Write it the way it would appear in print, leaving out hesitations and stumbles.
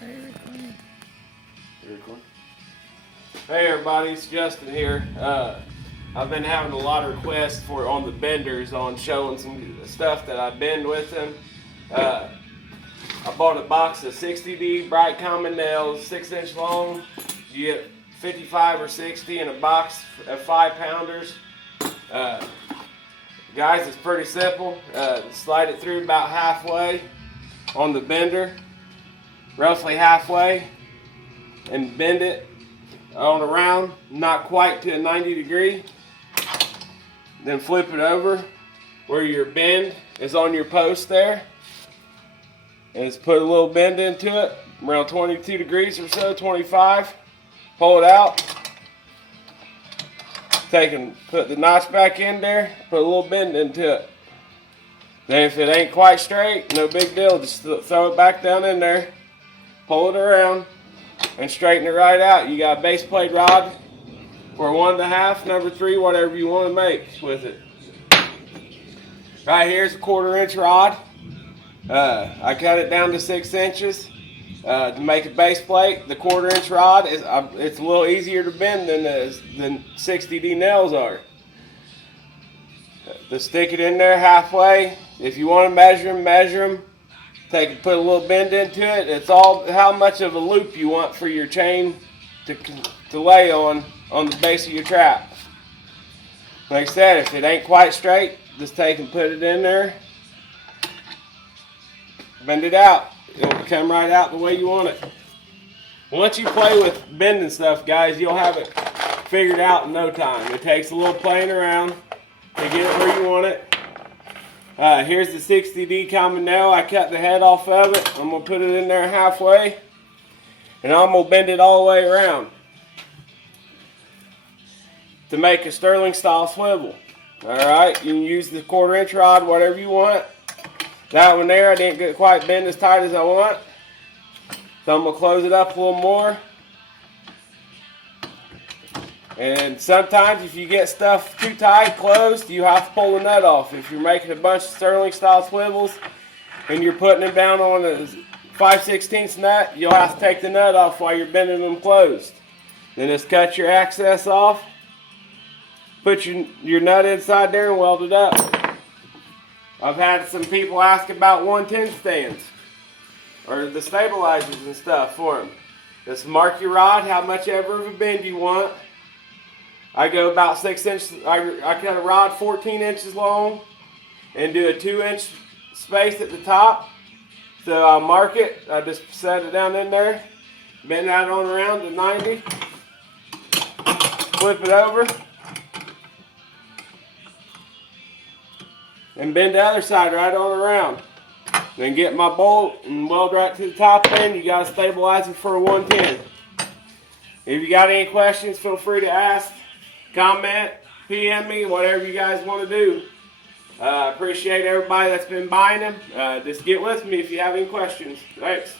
Hey everybody, it's Justin here. I've been having a lot of requests on the benders on showing some stuff that I bend with them. I bought a box of 60D bright common nails, 6-inch long. You get 55 or 60 in a box of 5-pounders. Guys, it's pretty simple. Slide it through about halfway on the bender, roughly halfway, and bend it on around, not quite to a 90 degree. Then flip it over where your bend is on your post there, and just put a little bend into it, around 22 degrees or so, 25. Pull it out. Put the notch back in there, put a little bend into it. Then if it ain't quite straight, no big deal, just throw it back down in there, pull it around, and straighten it right out. You got a base plate rod for 1.5, number 3, whatever you want to make with it. Right here's a 1/4-inch rod. I cut it down to 6 inches to make a base plate. The 1/4-inch rod it's a little easier to bend than 60D nails are. Just stick it in there halfway. If you want to measure them. Put a little bend into it. It's all how much of a loop you want for your chain to lay on the base of your trap. Like I said, if it ain't quite straight, just take and put it in there. Bend it out. It'll come right out the way you want it. Once you play with bending stuff, guys, you'll have it figured out in no time. It takes a little playing around to get it where you want it. Here's the 60D common nail. I cut the head off of it. I'm going to put it in there halfway, and I'm going to bend it all the way around to make a Sterling style swivel. Alright, you can use the 1/4-inch rod, whatever you want. That one there, I didn't quite bend as tight as I want, so I'm going to close it up a little more. And sometimes if you get stuff too tight closed, you have to pull the nut off. If you're making a bunch of Sterling style swivels and you're putting them down on a 5/16 nut, you'll have to take the nut off while you're bending them closed. Then just cut your access off, put your nut inside there and weld it up. I've had some people ask about 110 stands or the stabilizers and stuff for them. Just mark your rod how much ever of a bend you want. I go about 6 inches. I cut a rod 14 inches long and do a 2-inch space at the top. So I'll mark it. I just set it down in there, bend that on around to 90, flip it over, and bend the other side right on around. Then get my bolt and weld right to the top end. You got a stabilizer for a 110. If you got any questions, feel free to ask. Comment, PM me, whatever you guys want to do. Appreciate everybody that's been buying them. Just get with me if you have any questions. Thanks.